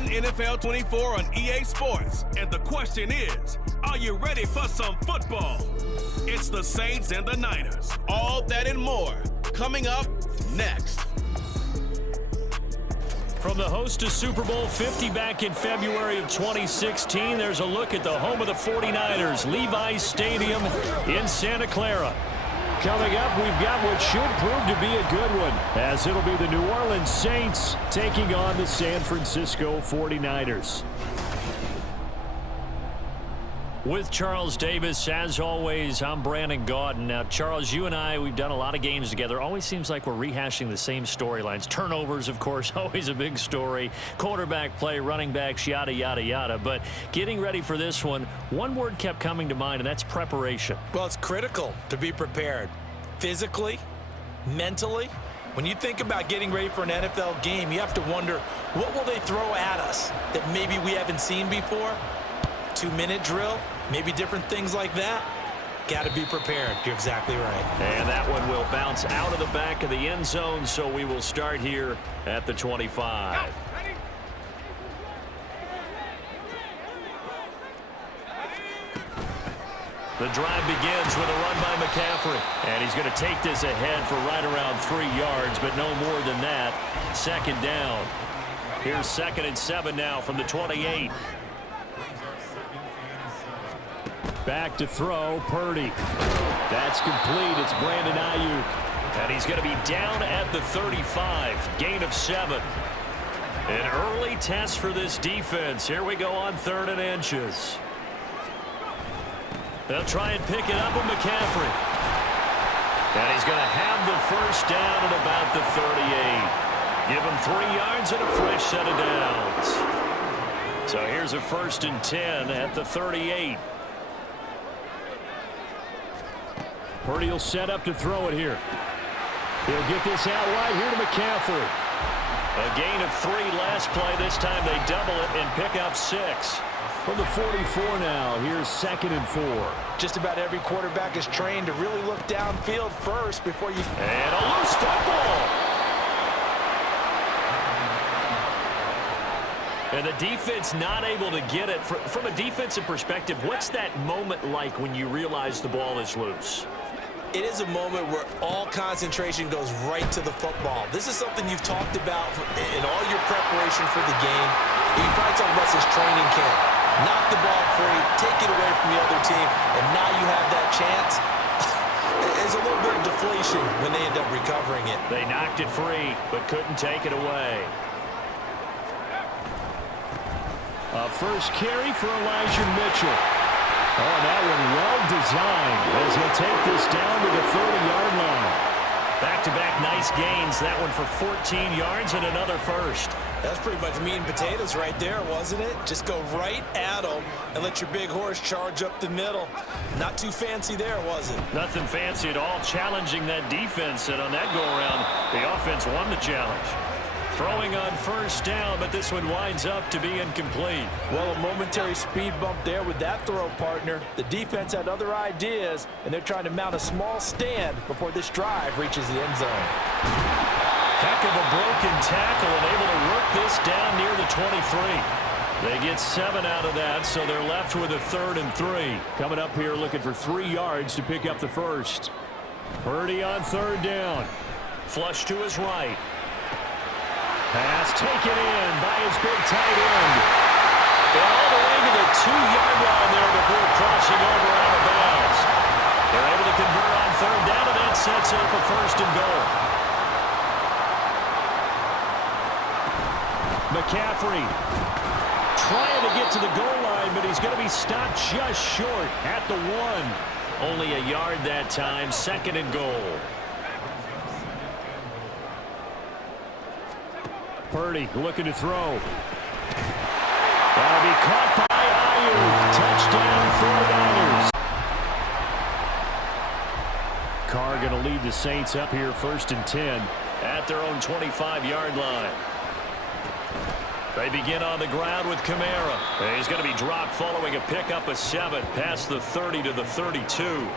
Madden NFL 24 on EA Sports. And the question is, are you ready for some football? It's the Saints and the Niners. All that and more coming up next. From the host to Super Bowl 50 back in February of 2016, there's a look at the home of the 49ers, Levi's Stadium in Santa Clara. Coming up, we've got what should prove to be a good one, as it'll be the New Orleans Saints taking on the San Francisco 49ers. With Charles Davis, as always, I'm Brandon Gaudin. Now, Charles, you and I, we've done a lot of games together. Always seems like we're rehashing the same storylines. Turnovers, of course, always a big story. Quarterback play, running backs, yada, yada, yada. But getting ready for this one word kept coming to mind, and that's preparation. Well, it's critical to be prepared. Physically, mentally. When you think about getting ready for an NFL game, you have to wonder, what will they throw at us that maybe we haven't seen before? 2-minute drill, maybe different things like that. Got to be prepared. You're exactly right. And that one will bounce out of the back of the end zone, so we will start here at the 25. The drive begins with a run by McCaffrey. And he's going to take this ahead for right around 3 yards, but no more than that. Second down. Here's 2nd and 7 now from the 28. Back to throw, Purdy. That's complete. It's Brandon Ayuk. And he's going to be down at the 35. Gain of 7. An early test for this defense. Here we go on 3rd and inches. They'll try and pick it up with McCaffrey. And he's going to have the first down at about the 38. Give him 3 yards and a fresh set of downs. So here's a 1st and 10 at the 38. Purdy will set up to throw it here. He'll get this out wide here to McCaffrey. A gain of 3 last play. This time they double it and pick up 6. From the 44 now, here's 2nd and 4. Just about every quarterback is trained to really look downfield first before you... And a loose football. And the defense not able to get it. From a defensive perspective, what's that moment like when you realize the ball is loose? It is a moment where all concentration goes right to the football. This is something you've talked about in all your preparation for the game. You probably talk about this training camp. Knock the ball free, take it away from the other team, and now you have that chance. There's a little bit of deflation when they end up recovering it. They knocked it free, but couldn't take it away. A first carry for Elijah Mitchell. Oh, that one well designed as he'll take this down to the 30-yard line. Back-to-back nice gains. That one for 14 yards and another first. That's pretty much meat and potatoes right there, wasn't it? Just go right at them and let your big horse charge up the middle. Not too fancy there, was it? Nothing fancy at all, challenging that defense. And on that go-around, the offense won the challenge. Throwing on 1st down, but this one winds up to be incomplete. Well, a momentary speed bump there with that throw, partner. The defense had other ideas, and they're trying to mount a small stand before this drive reaches the end zone. Heck of a broken tackle and able to work this down near the 23. They get 7 out of that, so they're left with a 3rd and 3. Coming up here looking for 3 yards to pick up the first. Purdy on 3rd down. Flush to his right. Pass taken in by his big tight end. And all the way to the 2-yard line there before crossing over out of bounds. They're able to convert on 3rd down, and that sets up a 1st and goal. McCaffrey trying to get to the goal line, but he's going to be stopped just short at the 1. Only a yard that time, 2nd and goal. Purdy looking to throw. That'll be caught by Ayuk. Touchdown 49ers. Carr going to lead the Saints up here 1st and 10 at their own 25-yard line. They begin on the ground with Kamara. He's going to be dropped following a pickup of 7 past the 30 to the 32.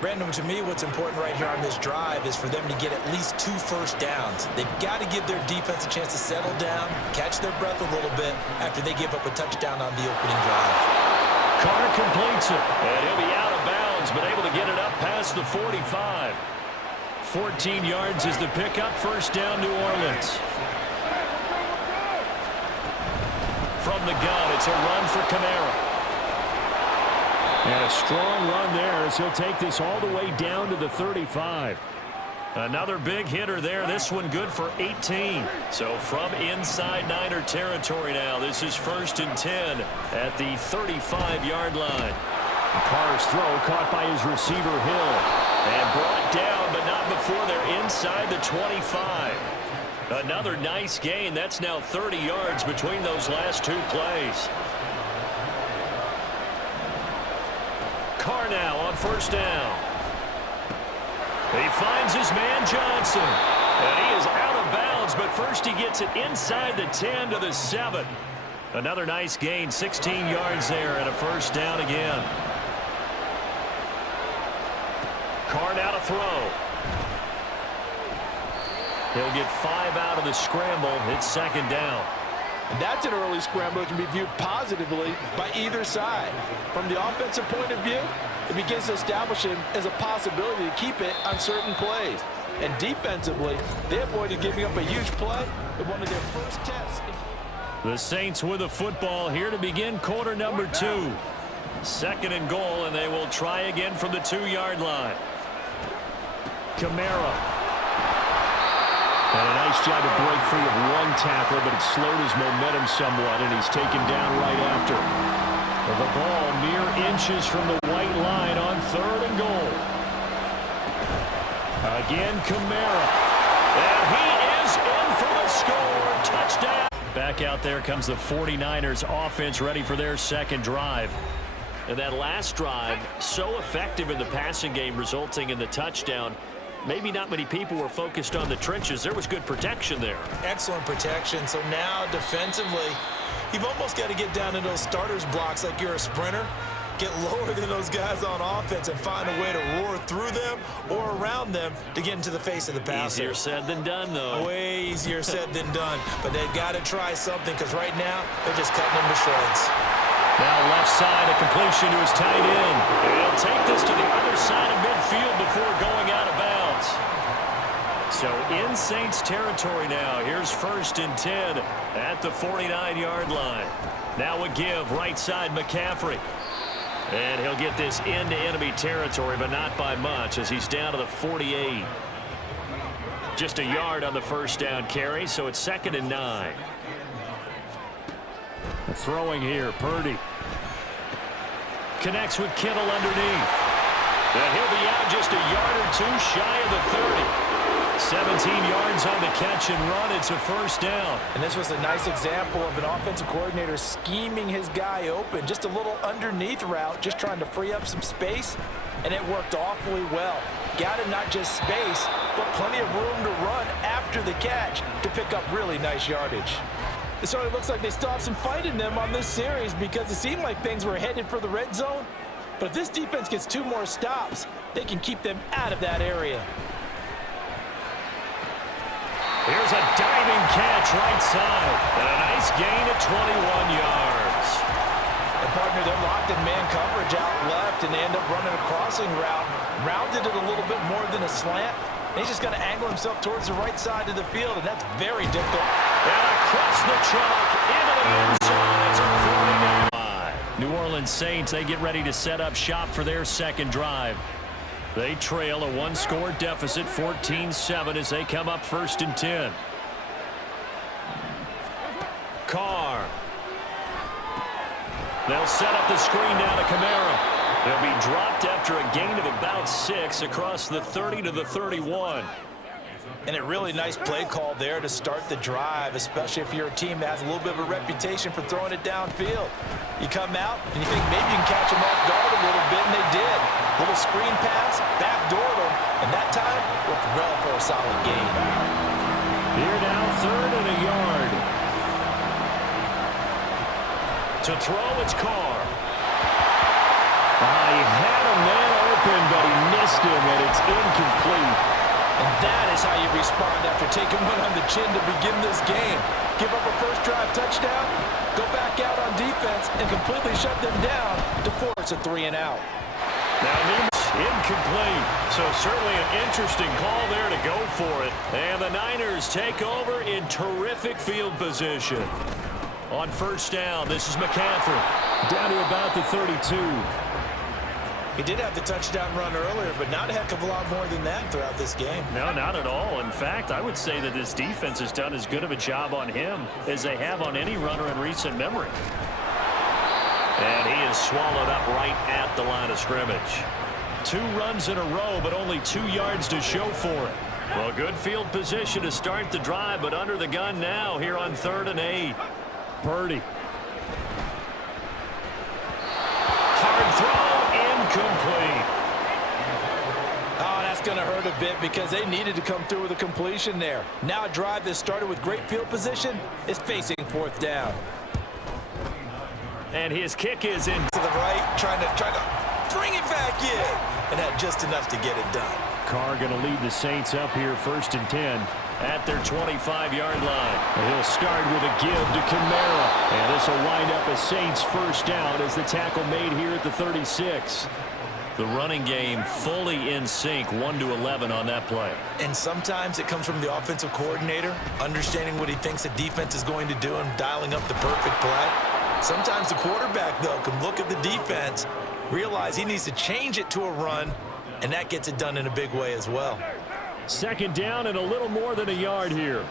Brandon, to me, what's important right here on this drive is for them to get at least 2 first downs. They've got to give their defense a chance to settle down, catch their breath a little bit after they give up a touchdown on the opening drive. Carr completes it, and he'll be out of bounds, but able to get it up past the 45. 14 yards is the pickup, first down, New Orleans. From the gun, it's a run for Kamara. And a strong run there as he'll take this all the way down to the 35. Another big hitter there. This one good for 18. So from inside Niner territory now, this is 1st and 10 at the 35-yard line. Carr's throw caught by his receiver Hill. And brought down, but not before they're inside the 25. Another nice gain. That's now 30 yards between those last 2 plays. Carr now on first down. He finds his man Johnson. And he is out of bounds, but first he gets it inside the 10 to the 7. Another nice gain, 16 yards there, and a first down again. Carr now to throw. He'll get 5 out of the scramble. It's second down. And that's an early scramble that can be viewed positively by either side. From the offensive point of view, it begins to establish him as a possibility to keep it on certain plays. And defensively, they avoided giving up a huge play in one of their first tests. The Saints with a football here to begin quarter number 2. Second and goal, and they will try again from the 2-yard line. Kamara. And a nice job to break free of one tackler, but it slowed his momentum somewhat, and he's taken down right after. The ball mere inches from the white line on 3rd and goal. Again, Kamara. And he is in for the score. Touchdown. Back out there comes the 49ers offense ready for their second drive. And that last drive, so effective in the passing game, resulting in the touchdown. Maybe not many people were focused on the trenches. There was good protection there. Excellent protection. So now defensively, you've almost got to get down to those starters blocks like you're a sprinter. Get lower than those guys on offense and find a way to roar through them or around them to get into the face of the passer. Easier said than done, though. Way easier said than done. But they've got to try something because right now they're just cutting them to shreds. Now left side, a completion to his tight end. And he'll take this to the other side of midfield before going out of bounds. So in Saints territory now. Here's 1st and 10 at the 49-yard line. Now a give, right side McCaffrey. And he'll get this into enemy territory, but not by much as he's down to the 48. Just a yard on the first down carry, so it's 2nd and 9. Throwing here, Purdy. Connects with Kittle underneath. And he'll be out just a yard or 2 shy of the 30. 17 yards on the catch and run. It's a first down. And this was a nice example of an offensive coordinator scheming his guy open. Just a little underneath route, just trying to free up some space, and it worked awfully well. Got him not just space, but plenty of room to run after the catch to pick up really nice yardage. It certainly looks like they still have some fight in them on this series because it seemed like things were headed for the red zone. But if this defense gets 2 more stops, they can keep them out of that area. Here's a diving catch right side. And a nice gain of 21 yards. And partner, they're locked in man coverage out left, and they end up running a crossing route. Rounded it a little bit more than a slant. And he's just going to angle himself towards the right side of the field, and that's very difficult. And across the chalk into the end zone. It's a 49. New Orleans Saints, they get ready to set up shop for their second drive. They trail a 1-score deficit, 14-7, as they come up 1st and 10. Carr. They'll set up the screen now to Kamara. They'll be dropped after a gain of about 6 across the 30 to the 31. And a really nice play call there to start the drive, especially if you're a team that has a little bit of a reputation for throwing it downfield. You come out and you think maybe you can catch them off guard a little bit, and they did. Little screen pass, backdoored them, and that time worked well for a solid gain. Here now, 3rd and a yard. To throw, it's Carr. He had a man open, but he missed missed him, and it's incomplete. And that is how you respond after taking one on the chin to begin this game. Give up a first drive touchdown, go back out on defense, and completely shut them down to force a 3-and-out. Now, incomplete. So certainly an interesting call there to go for it. And the Niners take over in terrific field position. On first down, this is McCaffrey. Down to about the 32. He did have the touchdown run earlier, but not a heck of a lot more than that throughout this game. No, not at all. In fact, I would say that this defense has done as good of a job on him as they have on any runner in recent memory. And he is swallowed up right at the line of scrimmage. 2 runs in a row, but only 2 yards to show for it. Well, good field position to start the drive, but under the gun now here on 3rd and 8. Purdy. Hard throw, incomplete. Oh, that's going to hurt a bit because they needed to come through with a completion there. Now a drive that started with great field position is facing 4th down. And his kick is in. To the right, trying to bring it back in. And had just enough to get it done. Carr going to lead the Saints up here 1st and 10 at their 25-yard line. And he'll start with a give to Kamara. And this will wind up a Saints first down as the tackle made here at the 36. The running game fully in sync, 1-11 on that play. And sometimes it comes from the offensive coordinator, understanding what he thinks the defense is going to do and dialing up the perfect play. Sometimes the quarterback, though, can look at the defense, realize he needs to change it to a run, and that gets it done in a big way as well. 2nd down and a little more than a yard here.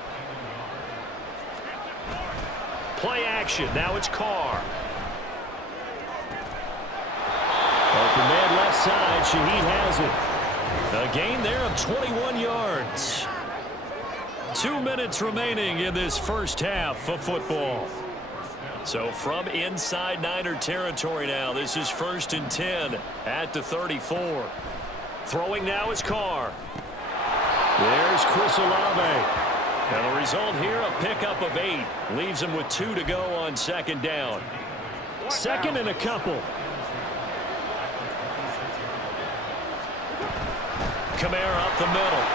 Play action. Now it's Carr. Open man left side. Shaheed has it. A gain there of 21 yards. 2 minutes remaining in this first half of football. So from inside Niner territory now, this is 1st and 10 at the 34. Throwing now is Carr. There's Chris Olave. And the result here, a pickup of 8. Leaves him with 2 to go on 2nd down. 2nd and a couple. Kamara up the middle.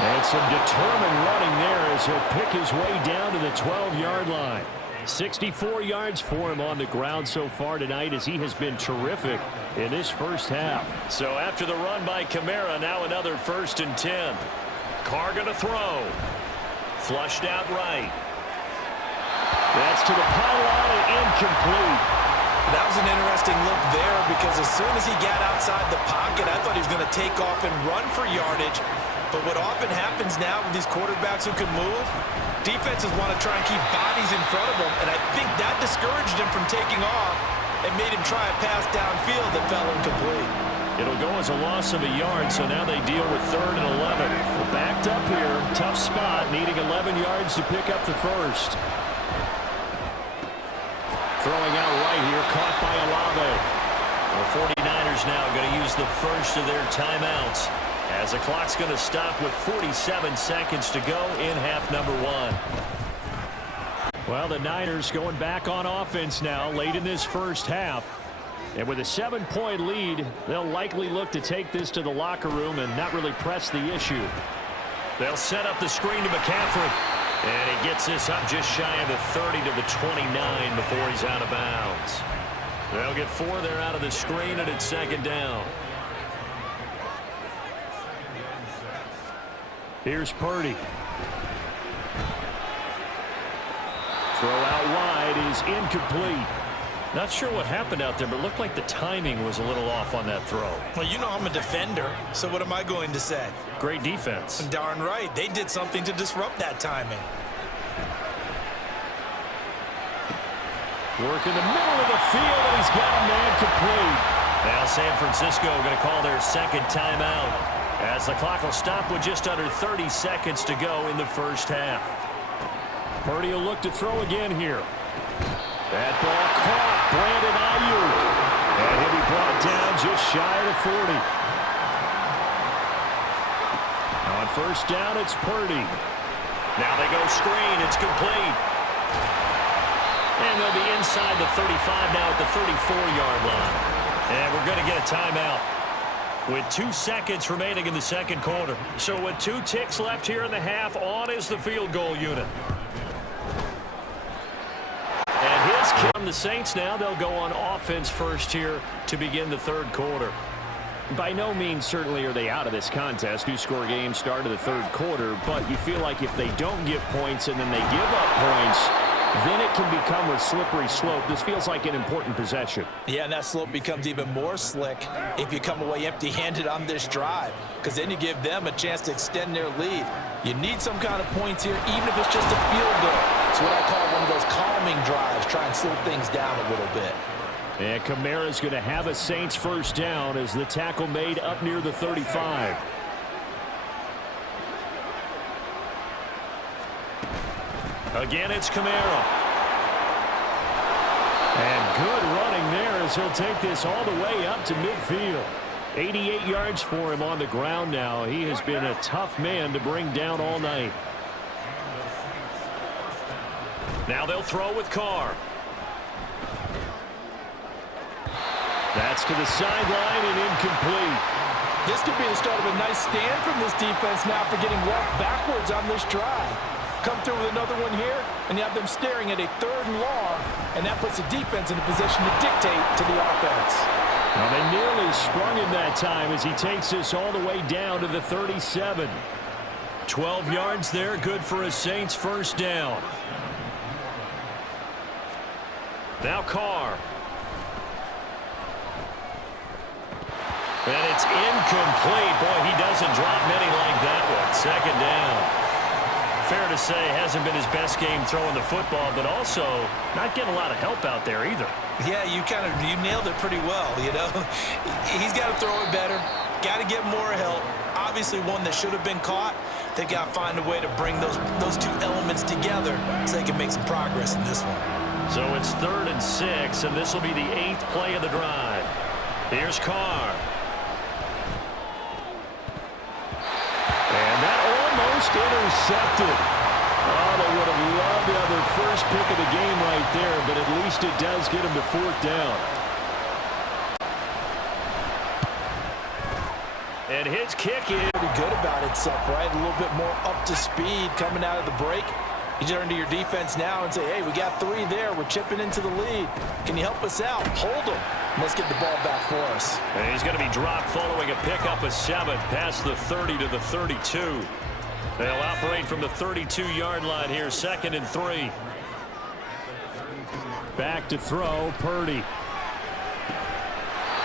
And some determined running there as he'll pick his way down to the 12-yard line. 64 yards for him on the ground so far tonight as he has been terrific in this first half. So after the run by Kamara, now another 1st and 10. Carr going to throw. Flushed out right. That's to the pylon and incomplete. That was an interesting look there because as soon as he got outside the pocket, I thought he was going to take off and run for yardage. But what often happens now with these quarterbacks who can move, defenses want to try and keep bodies in front of them, and I think that discouraged him from taking off and made him try a pass downfield that fell incomplete. It'll go as a loss of a yard, so now they deal with 3rd and 11. We're backed up here, tough spot, needing 11 yards to pick up the first. Throwing out right here, caught by Olave. The 49ers now going to use the first of their timeouts as the clock's going to stop with 47 seconds to go in half number 1. Well, the Niners going back on offense now late in this first half. And with a 7-point lead, they'll likely look to take this to the locker room and not really press the issue. They'll set up the screen to McCaffrey. And he gets this up just shy of the 30 to the 29 before he's out of bounds. They'll get 4 there out of the screen, and it's 2nd down. Here's Purdy. Throw out wide is incomplete. Not sure what happened out there, but it looked like the timing was a little off on that throw. Well, you know I'm a defender, so what am I going to say? Great defense. Darn right. They did something to disrupt that timing. Work in the middle of the field, and he's got a man complete. Now San Francisco going to call their 2nd timeout as the clock will stop with just under 30 seconds to go in the first half. Purdy will look to throw again here. That ball caught. Brandon Ayuk. And he'll be brought down just shy of the 40. On first down, it's Purdy. Now they go screen. It's complete. And they'll be inside the 35 now at the 34-yard line. And we're going to get a timeout. with 2 seconds remaining in the second quarter. So with 2 ticks left here in the half, on is the field goal unit. And his kick from the Saints now. They'll go on offense first here to begin the third quarter. By no means certainly are they out of this contest. Two-score game start of the third quarter, but you feel like if they don't get points and then they give up points, then it can become a slippery slope. This feels like an important possession. Yeah, and that slope becomes even more slick if you come away empty-handed on this drive, because then you give them a chance to extend their lead. You need some kind of points here, even if it's just a field goal. It's what I call one of those calming drives, try and slow things down a little bit. And Kamara's going to have a Saints first down as the tackle made up near the 35. Again, it's Kamara. And good running there as he'll take this all the way up to midfield. 88 yards for him on the ground now. He has been a tough man to bring down all night. Now they'll throw with Carr. That's to the sideline and incomplete. This could be the start of a nice stand from this defense now for getting walked backwards on this drive. Come through with another one here, and you have them staring at a 3rd and long, and that puts the defense in a position to dictate to the offense. Well, they nearly sprung him that time as he takes this all the way down to the 37. 12 yards there, good for a Saints first down. Now Carr. And it's incomplete. Boy, he doesn't drop many like that one. Second down. Fair to say, hasn't been his best game throwing the football, but also not getting a lot of help out there either. Yeah, you nailed it pretty well, you know. He's got to throw it better, got to get more help. Obviously one that should have been caught. They got to find a way to bring those 2 elements together so they can make some progress in this one. So it's 3rd and 6, and this will be the 8th play of the drive. Here's Carr. And that almost intercepted. Oh, they would have loved to have their first pick of the game right there, but at least it does get them to 4th down. And his kick is Pretty good about itself, right? A little bit more up to speed coming out of the break. You turn to your defense now and say, hey, we got 3 there. We're chipping into the lead. Can you help us out? Hold them. Let's get the ball back for us. And he's going to be dropped following a pickup of 7 past the 30 to the 32. They'll operate from the 32-yard line here, 2nd and 3. Back to throw, Purdy.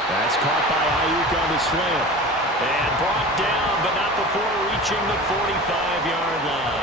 That's caught by Ayuk on the slant. And brought down, but not before reaching the 45-yard line.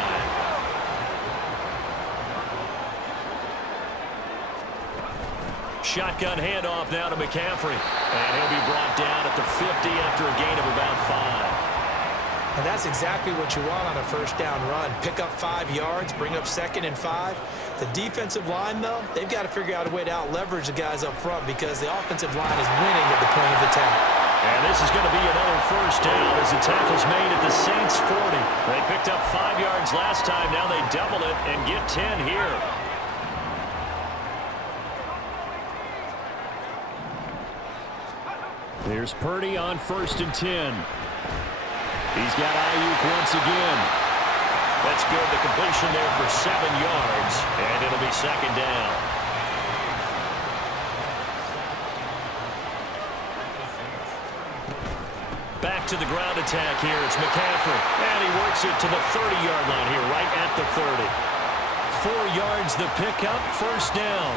Shotgun handoff now to McCaffrey. And he'll be brought down at the 50 after a gain of about 5. And that's exactly what you want on a first down run. Pick up 5 yards, bring up 2nd and 5. The defensive line, though, they've got to figure out a way to out-leverage the guys up front because the offensive line is winning at the point of attack. And this is going to be another first down as the tackle's made at the Saints 40. They picked up 5 yards last time. Now they double it and get 10 here. There's Purdy on 1st and 10. He's got Ayuk once again. That's good. The completion there for 7 yards, and it'll be 2nd down. Back to the ground attack here. It's McCaffrey, and he works it to the 30-yard line here, right at the 30. 4 yards the pickup, first down.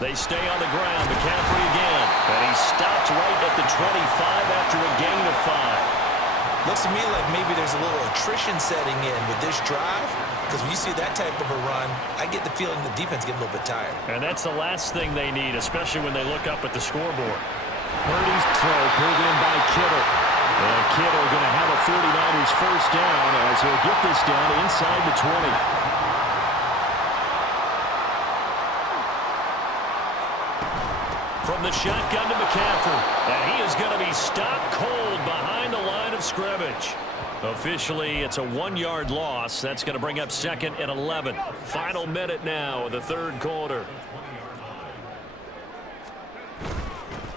They stay on the ground. McCaffrey again. And he stopped right at the 25 after a gain of 5. Looks to me like maybe there's a little attrition setting in with this drive because when you see that type of a run, I get the feeling the defense getting a little bit tired. And that's the last thing they need, especially when they look up at the scoreboard. Purdy's throw pulled in by Kittle. And Kittle going to have a 49ers first down as he'll get this down inside the 20. From the shotgun to McCaffrey. And he is going to be stopped cold behind the line of scrimmage. Officially, it's a 1-yard loss. That's going to bring up 2nd and 11. Final minute now of the third quarter.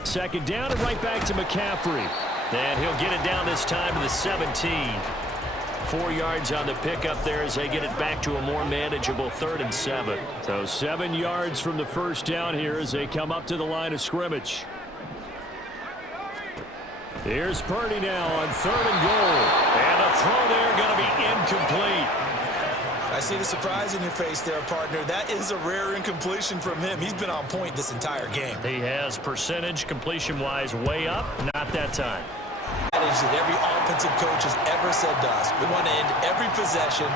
Second down and right back to McCaffrey. And he'll get it down this time to the 17. 4 yards on the pickup there as they get it back to a more manageable 3rd and 7. So 7 yards from the first down here as they come up to the line of scrimmage. Here's Purdy now on 3rd and goal. And the throw there going to be incomplete. I see the surprise in your face there, partner. That is a rare incompletion from him. He's been on point this entire game. He has percentage completion-wise way up. Not that time. Adage that every offensive coach has ever said to us. We want to end every possession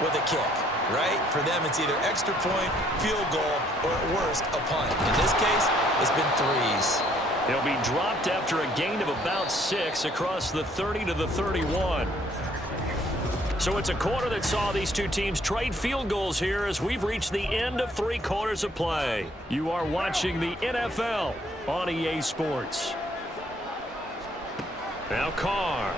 with a kick, right? For them, it's either extra point, field goal, or at worst, a punt. In this case, it's been threes. He'll be dropped after a gain of about 6 across the 30 to the 31. So it's a quarter that saw these two teams trade field goals here as we've reached the end of 3 quarters of play. You are watching the NFL on EA Sports. Now Carr.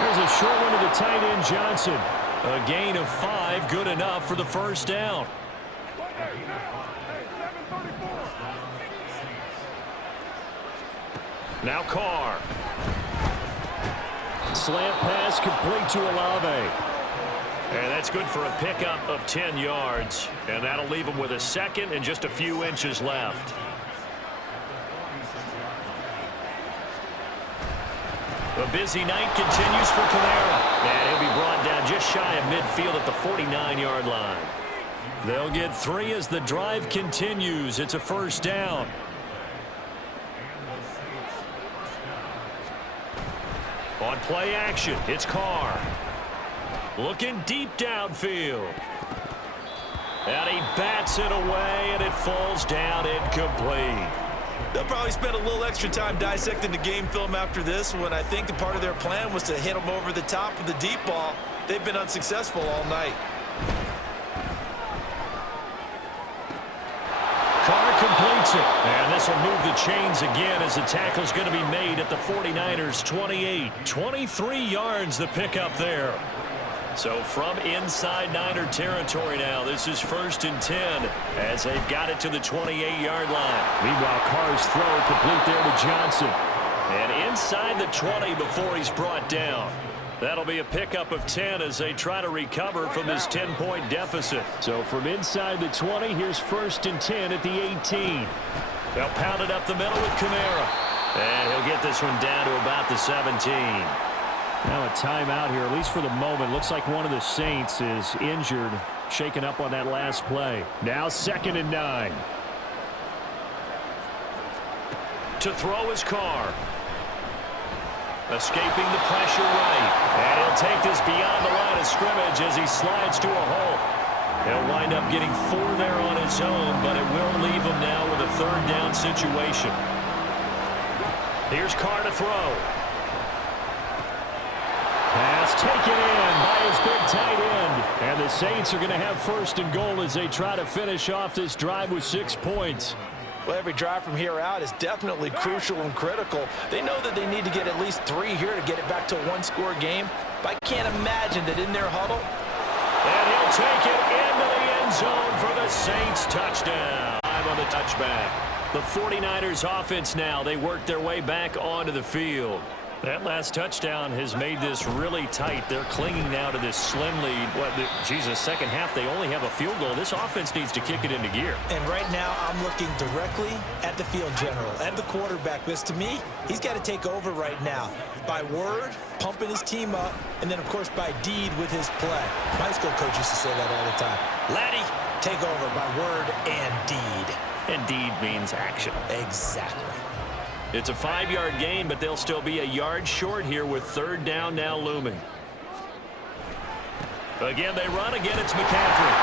There's a short one to the tight end Johnson. A gain of 5, good enough for the first down. Now Carr. Slant pass complete to Olave. And that's good for a pickup of 10 yards. And that'll leave him with a second and just a few inches left. A busy night continues for Kamara. And he'll be brought down just shy of midfield at the 49-yard line. They'll get 3 as the drive continues. It's a first down. On play action, it's Carr. Looking deep downfield. And he bats it away, and it falls down incomplete. They'll probably spend a little extra time dissecting the game film after this when I think the part of their plan was to hit them over the top of the deep ball. They've been unsuccessful all night. Carr completes it. And this will move the chains again as the tackle's going to be made at the 49ers 28. 23 yards the pickup there. So from inside Niner territory now, this is 1st and 10 as they've got it to the 28-yard line. Meanwhile, Carr's throw complete there to Johnson. And inside the 20 before he's brought down. That'll be a pickup of 10 as they try to recover from this 10-point deficit. So from inside the 20, here's 1st and 10 at the 18. They'll pound it up the middle with Kamara. And he'll get this one down to about the 17. Now a timeout here, at least for the moment. Looks like one of the Saints is injured, shaken up on that last play. Now 2nd and 9. To throw is Carr. Escaping the pressure right. And he'll take this beyond the line of scrimmage as he slides to a hole. He'll wind up getting 4 there on his own, but it will leave him now with a 3rd down situation. Here's Carr to throw. Pass taken in by his big tight end. And the Saints are going to have 1st and goal as they try to finish off this drive with 6 points. Well, every drive from here out is definitely crucial and critical. They know that they need to get at least 3 here to get it back to a 1-score game. But I can't imagine that in their huddle. And he'll take it into the end zone for the Saints touchdown. I'm on the touchback. The 49ers offense now, they work their way back onto the field. That last touchdown has made this really tight. They're clinging now to this slim lead. Second half, they only have a field goal. This offense needs to kick it into gear. And right now, I'm looking directly at the field general, at the quarterback. Because to me, he's got to take over right now. By word, pumping his team up, and then, of course, by deed with his play. My high school coach used to say that all the time. Laddie, take over by word and deed. And deed means action. Exactly. It's a 5-yard gain, but they'll still be a yard short here with 3rd down now looming. Again, they run. Again, it's McCaffrey.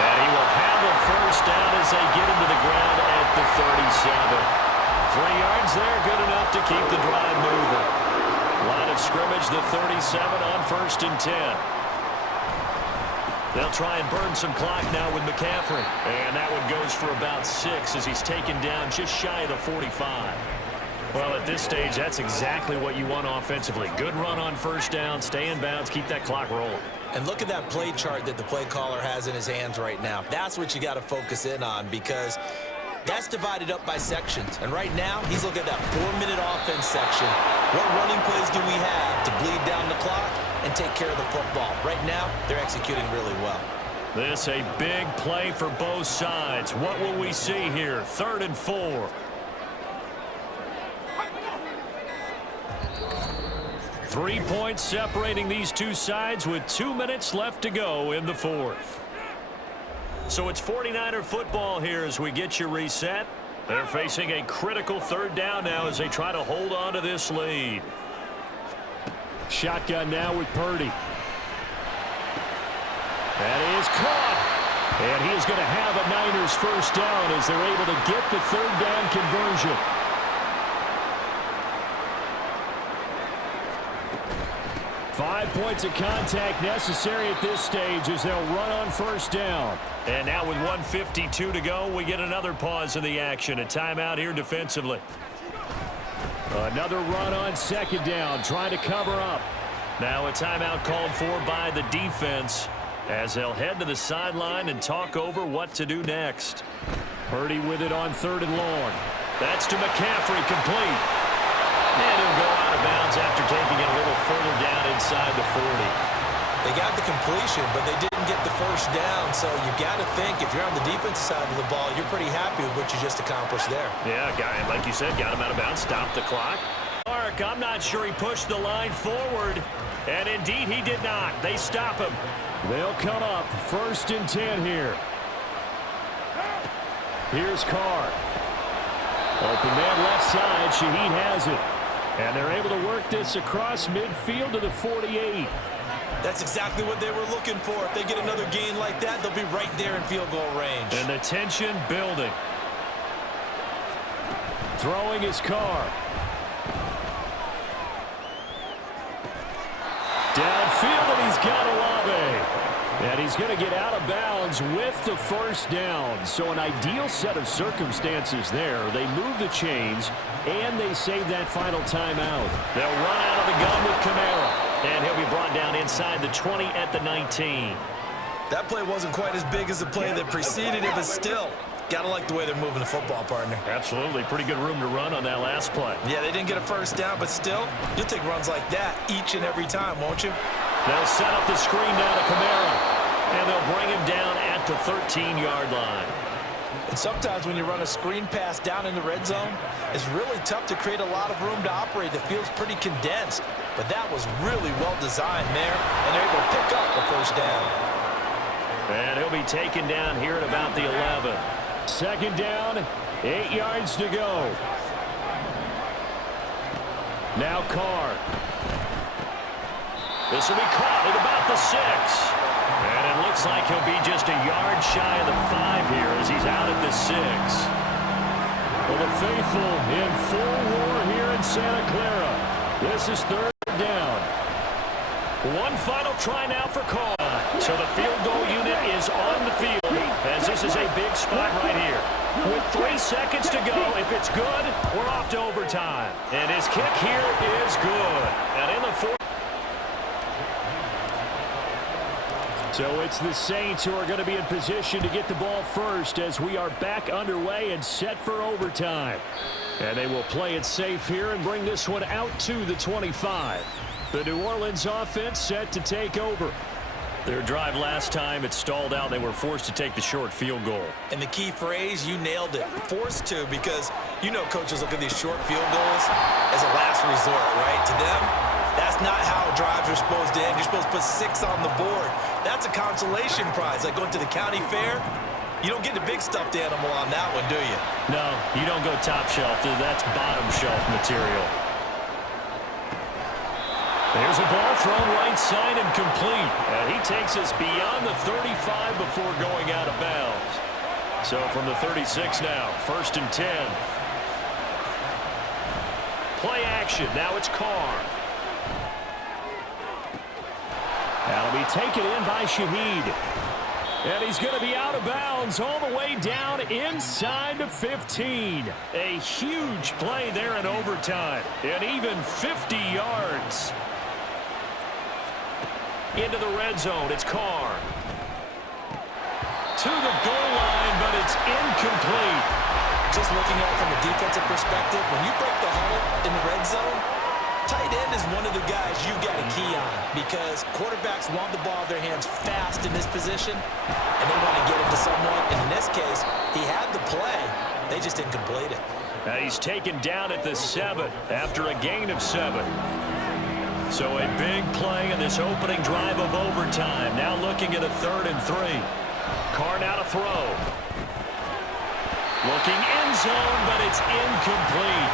And he will have a 1st down as they get him to the ground at the 37. 3 yards there, good enough to keep the drive moving. Line of scrimmage, the 37 on 1st and 10. They'll try and burn some clock now with McCaffrey. And that one goes for about 6 as he's taken down just shy of the 45. Well, at this stage, that's exactly what you want offensively. Good run on 1st down, stay in bounds, keep that clock rolling. And look at that play chart that the play caller has in his hands right now. That's what you got to focus in on because That's divided up by sections. And right now, he's looking at that 4-minute offense section. What running plays do we have to bleed down the clock and take care of the football? Right now, they're executing really well. This a big play for both sides. What will we see here? 3rd and 4. 3 points separating these two sides with 2 minutes left to go in the 4th. So it's 49er football here as we get you reset. They're facing a critical 3rd down now as they try to hold on to this lead. Shotgun now with Purdy. That is caught. And he is going to have a Niners first down as they're able to get the 3rd down conversion. Five points of contact necessary at this stage as they'll run on first down. And now with 1:52 to go, we get another pause in the action. A timeout here defensively. Another run on 2nd down, trying to cover up. Now a timeout called for by the defense as they'll head to the sideline and talk over what to do next. Purdy with it on 3rd and long. That's to McCaffrey, complete. And he'll go out of bounds after taking it a little further down inside the 40. They got the completion, but they didn't get the first down. So you got to think, if you're on the defensive side of the ball, you're pretty happy with what you just accomplished there. Yeah, guy, like you said, got him out of bounds, stopped the clock. Mark, I'm not sure he pushed the line forward. And indeed, he did not. They stop him. They'll come up 1st and 10 here. Here's Carr. Open man left side. Shaheed has it. And they're able to work this across midfield to the 48. That's exactly what they were looking for. If they get another gain like that, they'll be right there in field goal range. And the tension building. Throwing his Carr. Downfield, and he's got Olave. And he's going to get out of bounds with the first down. So an ideal set of circumstances there. They move the chains, and they save that final timeout. They'll run out of the gun with Kamara. And he'll be brought down inside the 20 at the 19. That play wasn't quite as big as the play that preceded it, but still, got to like the way they're moving the football, partner. Absolutely. Pretty good room to run on that last play. Yeah, they didn't get a first down, but still, you'll take runs like that each and every time, won't you? They'll set up the screen down to Kamara, and they'll bring him down at the 13-yard line. And sometimes when you run a screen pass down in the red zone, it's really tough to create a lot of room to operate. The field's pretty condensed, but that was really well designed there, and they're able to pick up the first down. And he'll be taken down here at about the 11. 2nd down, 8 yards to go. Now Carr. This will be caught at about the 6. And it looks like he'll be just a yard shy of the 5 here as he's out at the 6. Well, the faithful in full war here in Santa Clara. This is 3rd down. One final try now for Carr. So the field goal unit is on the field as this is a big spot right here. With 3 seconds to go, if it's good, we're off to overtime. And his kick here is good. And in the 4th. So it's the Saints who are going to be in position to get the ball first as we are back underway and set for overtime. And they will play it safe here and bring this one out to the 25. The New Orleans offense set to take over. Their drive last time, it stalled out. They were forced to take the short field goal. And the key phrase, you nailed it. Forced to, because you know coaches look at these short field goals as a last resort, right? To them, that's not how drives are supposed to end. You're supposed to put 6 on the board. That's a consolation prize. Like going to the county fair, you don't get the big stuffed animal on that one, do you? No, you don't go top shelf. That's bottom shelf material. There's a ball thrown right side and complete. And he takes us beyond the 35 before going out of bounds. So from the 36 now, 1st and 10. Play action. Now it's Carr. That'll be taken in by Shaheed. And he's going to be out of bounds all the way down inside the 15. A huge play there in overtime. And even 50 yards. Into the red zone, it's Carr. To the goal line, but it's incomplete. Just looking at it from a defensive perspective, when you break the huddle in the red zone, tight end is one of the guys you've got a key on because quarterbacks want the ball in their hands fast in this position, and they want to get it to someone. And in this case, he had the play. They just didn't complete it. He's taken down at the 7 after a gain of 7. So a big play in this opening drive of overtime. Now looking at a 3rd and 3. Carr now to throw. Looking end zone, but it's incomplete.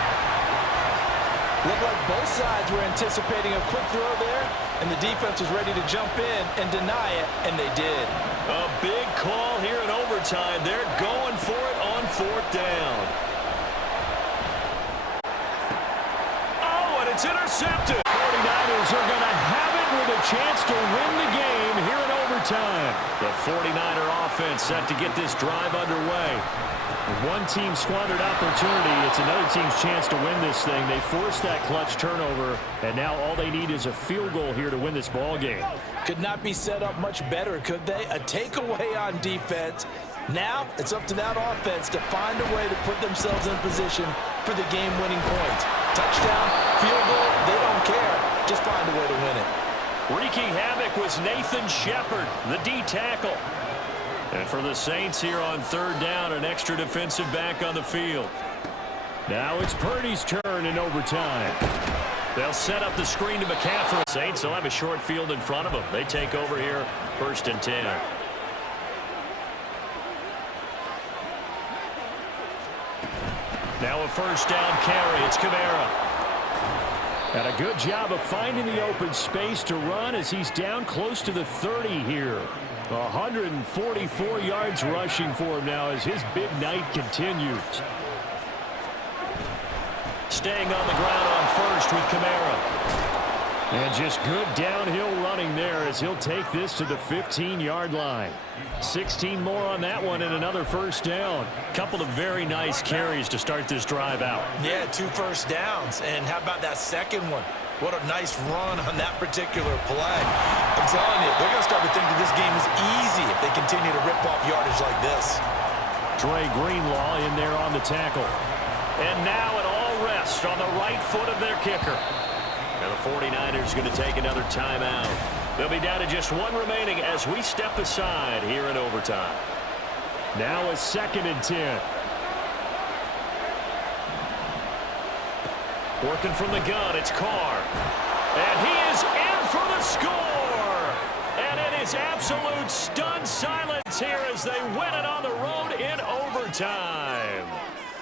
Looked like both sides were anticipating a quick throw there, and the defense was ready to jump in and deny it, and they did. A big call here in overtime. They're going for it on 4th down. Oh, and it's intercepted. 49ers are going to have it with a chance to win the game here in overtime. The 49er offense set to get this drive underway. With one team squandered opportunity, it's another team's chance to win this thing. They forced that clutch turnover, and now all they need is a field goal here to win this ball game. Could not be set up much better, could they? A takeaway on defense. Now it's up to that offense to find a way to put themselves in position for the game-winning points. Touchdown, field goal, they don't care. Just find a way to win it. Wreaking havoc was Nathan Shepard, the D tackle. And for the Saints here on 3rd down, an extra defensive back on the field. Now it's Purdy's turn in overtime. They'll set up the screen to McCaffrey. Saints will have a short field in front of them. They take over here, 1st and 10. Now a 1st down carry. It's Kamara. And a good job of finding the open space to run as he's down close to the 30 here. 144 yards rushing for him now as his big night continues. Staying on the ground on 1st with Kamara. And just good downhill running there as he'll take this to the 15-yard line. 16 more on that one and another 1st down. Couple of very nice carries to start this drive out. Yeah, 2 first downs. And how about that second one? What a nice run on that particular play. I'm telling you, they're going to start to think that this game is easy if they continue to rip off yardage like this. Dre Greenlaw in there on the tackle. And now it all rests on the right foot of their kicker. And the 49ers going to take another timeout. They'll be down to just 1 remaining as we step aside here in overtime. Now a 2nd and 10. Working from the gun, it's Carr. And he is in for the score. And it is absolute stunned silence here as they win it on the road in overtime.